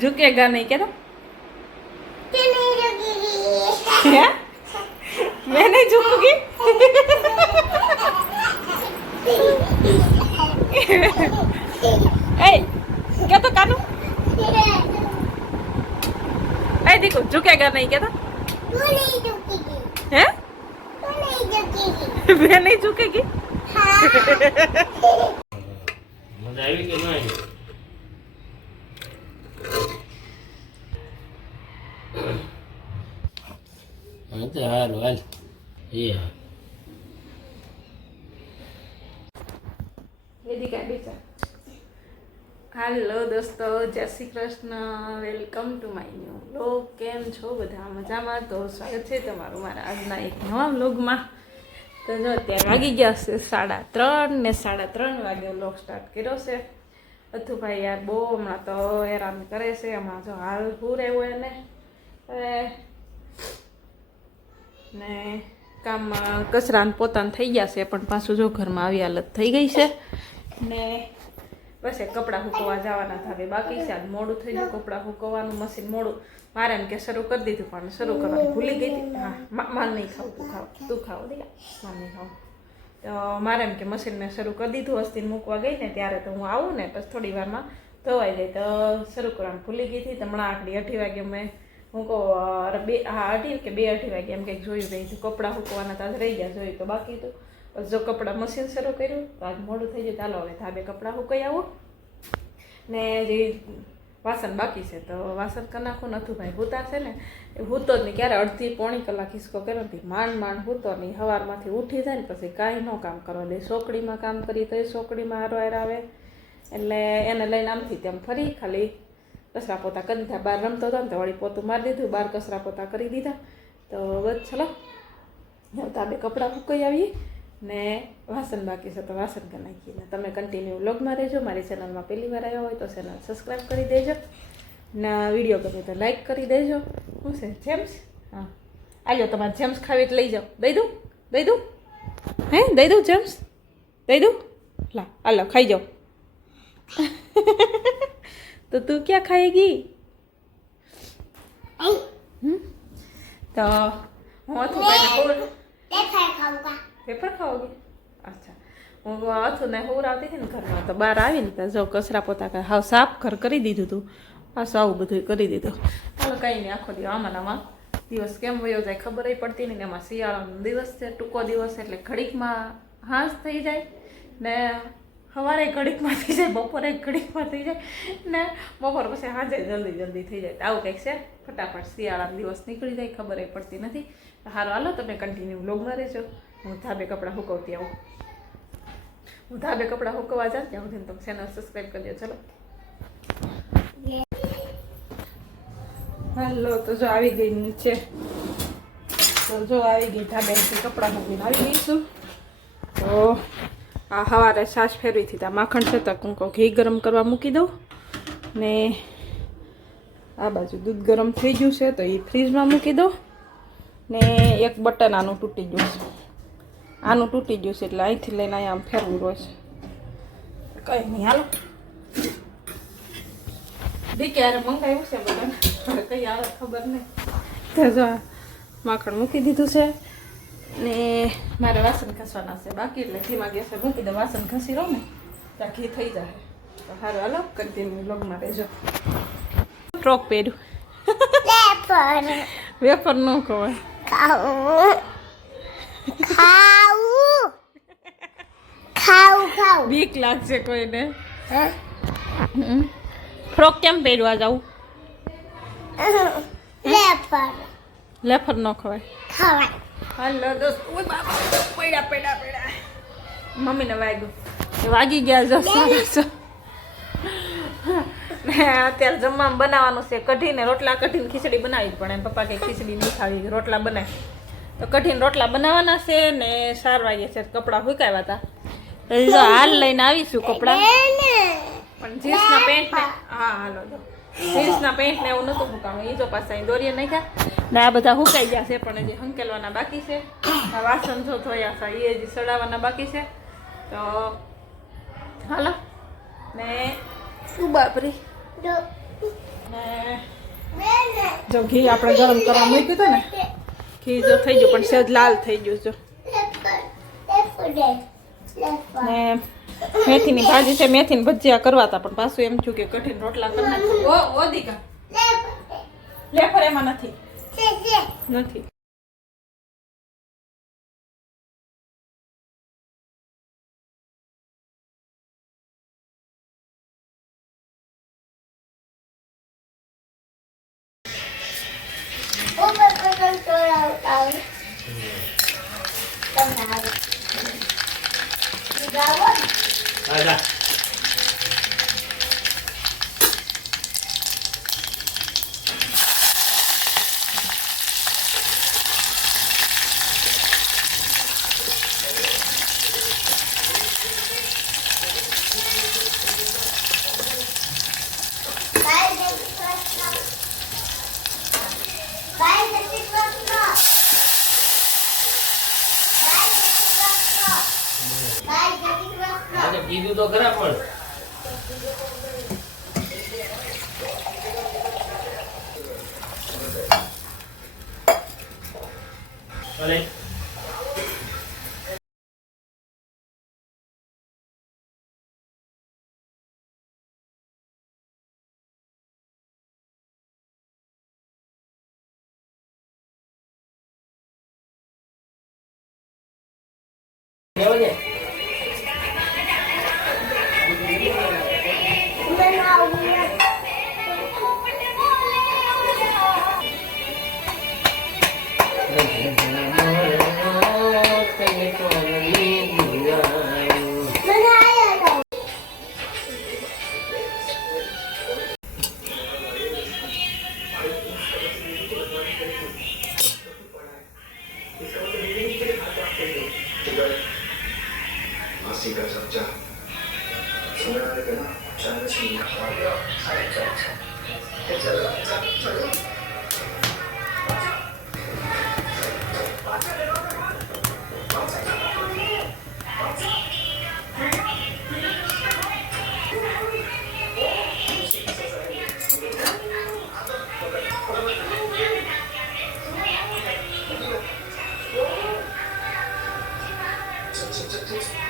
झुकेगा नहीं क्या? मैं नहीं झुकूंगी। क्या तो कानू देखो झुकेगा नहीं क्या? तू नहीं झुकेगी। है तू नहीं झुकेगी। मैं नहीं झुकेगी। मजा आई कि ना आई? तो हाल हाल ये વેદિકા બેચા. હાલો દોસ્તો, જય Shri Krishna. Welcome to my new vlog. કેમ છો બધા? મજામાં? તો સ્વાગત છે તમારું મારા આજના એક નવા વ્લોગમાં. તો જો અત્યારે વાગી ગયા છે 3:30 ને 3:30 વાગે વ્લોગ સ્ટાર્ટ કર્યો છે. અથુભાઈ યાર બહુ હમણાં તો હેરાન કરે છે. હમણાં જો હાલ પૂર એવું એને ને કામમાં કચરાને પોતાને થઈ ગયા છે, પણ પાછું જો ઘરમાં આવી હાલત થઈ ગઈ છે. ને બસ એ કપડાં સૂકવવા જવાના થાવે બાકી છે. આજ મોડું થઈ ગયું કપડાં સૂકવવાનું. મશીન મોડું મારે એમ કે શરૂ કરી દીધું, પણ શરૂ કરવાનું ભૂલી ગઈ હતી. હા, માન નહીં ખાવું, તું ખાવ દીકા, માન નહીં ખાવું. તો મારે એમ કે મશીન મેં શરૂ કરી દીધું. હસ્તીને મૂકવા ગઈ ને ત્યારે તો હું આવું ને પછી થોડી વારમાં ધોવાઈ જાય તો શરૂ કરવાનું ભૂલી ગઈ હતી. તો હમણાં આખડી 8 વાગે મેં હું કહું 2:30 કે 2:30 વાગે એમ કંઈક જોયું રહી હતું. કપડાં સૂકવવાના તો આજ રહી ગયા, જોયું તો બાકી હતું. પછી જો કપડાં મશીન શરૂ કર્યું તો આજ મોડું થઈ જાય. ચાલો હવે ધાબે કપડાં સુકાઈ આવું ને જે વાસણ બાકી છે તો વાસણ કરી નાખું. નથી ભાઈ હૂતા છે ને એ હૂતો જ નહીં. ક્યારે અડધી પોણી કલાક હિસકો કર્યો નથી, માંડ હૂતો નહીં. સવારમાંથી ઉઠી જાય ને પછી કાંઈ ન કામ કરવા દે. સોકડીમાં કામ કરી તો એ સોકડીમાં હારો આવે એટલે એને લઈને આમથી તેમ ફરી ખાલી કચરા પોતા કરી દીધા. બહાર રમતો હતો ને તો વળી પોતું મારી દીધું, બહાર કચરા પોતા કરી દીધા. તો બસ ચલો તાબે કપડાં સુકાઈ આવીએ ને વાસણ બાકી છે તો વાસણ કરી નાખીએ. તમે કન્ટિન્યુ વ્લોગમાં રહેજો. મારી ચેનલમાં પહેલી વાર આવ્યા હોય તો ચેનલ સબસ્ક્રાઈબ કરી દેજો ને વિડીયો ગમે તો લાઈક કરી દેજો. શું છે જેમ્સ? હા આલ્યો, તમારે જેમ્સ ખાવી તો લઈ જાઓ. દઈ દઉં? હે દઈ દઉં જેમ્સ? દઈ દઉં? લા હાલો ખાઈ જાઓ. तो तू क्या खाएगी? तो હું અથુભાઈને પેપર ખાઓगी? અચ્છા, હું અથુને હુરાવતી હતી ને ઘરમાં તો બહાર આવીને તો જો કચરા પોતા હાવ સાફ ઘર કરી દીધું હતું. પાછું આવું બધું કરી દીધું. હાલો કંઈ નહીં, આખો દિવસ આમાં દિવસ કેમ વયો જાય ખબર પડતી નહીં. એમાં શિયાળાનો દિવસ છે, ટૂંકો દિવસ એટલે ઘડીકમાં હાંસ થઈ જાય ને સવારે ઘડીકમાં થઈ જાય, બપોરે ઘડીકમાં થઈ જાય ને બપોર પછી સાંજે જલ્દી થઈ જાય. આવું કંઈક છે. ફટાફટ શિયાળાનો દિવસ નીકળી જાય, ખબર પડતી નથી. સારું હાલો તમે કન્ટિન્યુ વ્લોગમાં રહેજો. હું ધાબે કપડાં સુકવતી આવું. હું ધાબે કપડાં સુકવવા જાઉં ત્યાં સુધી તમે ચેનલ સબસ્ક્રાઈબ કરી દો. ચલો હાલો. તો જો આવી ગઈ નીચે. તો જો આવી ગઈ ધાબેથી કપડાં મૂકીને આવી ગઈ છું. તો આ સવારે છાશ ફેરવી હતી ત્યાં માખણ છે તો હું ઘી ગરમ કરવા મૂકી દઉં ને આ બાજુ દૂધ ગરમ થઈ ગયું છે તો એ ફ્રીજમાં મૂકી દઉં ને એક બટન આનું તૂટી ગયું છે. આનું તૂટી ગયું છે એટલે અહીંથી લઈને અહીંયા આમ ફેરવું રોજ. કંઈ નહીં હાલો. ક્યારે મંગાવ્યું છે બટન, કઈ આવે ખબર નહીં. તો જો માખણ મૂકી દીધું છે ને મારે વાસણ ઘસવાના છે બાકી, એટલે ધીમા ગેસે મૂકી દે. વાસણ ઘસી રહો ને ત્યાં ઘી થઈ જાય. તો સારું હાલો કન્ટિન્યુ વ્લોગમાં રહેજો. ફ્રોક પહેર્યું. વેફર ન ખવાય. બીક લાગશે કોઈને. ફ્રોક કેમ પહેરવા જાવું? લેફર ન ખવાય. હાલો દોસ્ત, પડ્યા મમ્મીને વાગી ગયા. જો અત્યારે જમવામાં બનાવવાનું છે કઢીને રોટલા. કઢીને ખીચડી બનાવી પણ એમ પપ્પા કંઈ ખીચડી નહીં ખાવી, રોટલા બનાવી. તો કઢીને રોટલા બનાવવાના છે ને 4 વાગ્યા છે. કપડાં સુકાવ્યા હતા તો હાલ લઈને આવીશું કપડાં. પણ જીન્સના પેન્ટ ને હા હાલો જો જીન્સના પેન્ટ ને એવું નહોતું મૂકવાનું. એ જો પાછા દોરીએ નાખ્યા ને આ બધા સુકાઈ ગયા છે પણ હજી હંકેલવાના બાકી છે. વાસણ જો ધોયા છે એ હજી સડાવવાના બાકી છે. તો હાલો ને બાપરી ને જો ઘી આપણે ગરમ કરવા મૂક્યું હતું ને, ઘી જો થઈ ગયું પણ સહેજ લાલ થઈ ગયું જો. ને મેથીની ભાજી છે, મેથીની ભજીયા કરવા હતા પણ પાછું એમ થયું કે કઠિન રોટલા કરી નાખું. ઓ દીકા લેફર એમાં નથી. હા જા. આજે કીધું તો ખરા પણ અરે કેવું છે? मासी का सच्चा सुना है ना चांद से चल